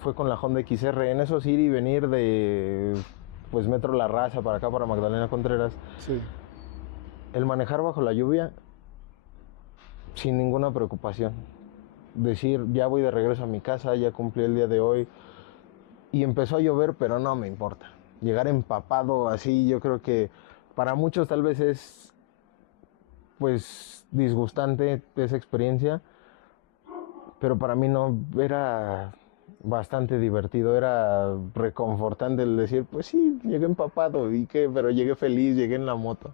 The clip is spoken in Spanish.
fue con la Honda XR. En esos ir y venir de pues Metro La Raza para acá, para Magdalena Contreras, Sí. el manejar bajo la lluvia sin ninguna preocupación. Decir, ya voy de regreso a mi casa, ya cumplí el día de hoy. Y empezó a llover, pero no me importa. Llegar empapado así, yo creo que para muchos tal vez es pues disgustante esa experiencia, pero para mí no, era bastante divertido, era reconfortante el decir, pues sí, llegué empapado y qué, pero llegué feliz, llegué en la moto.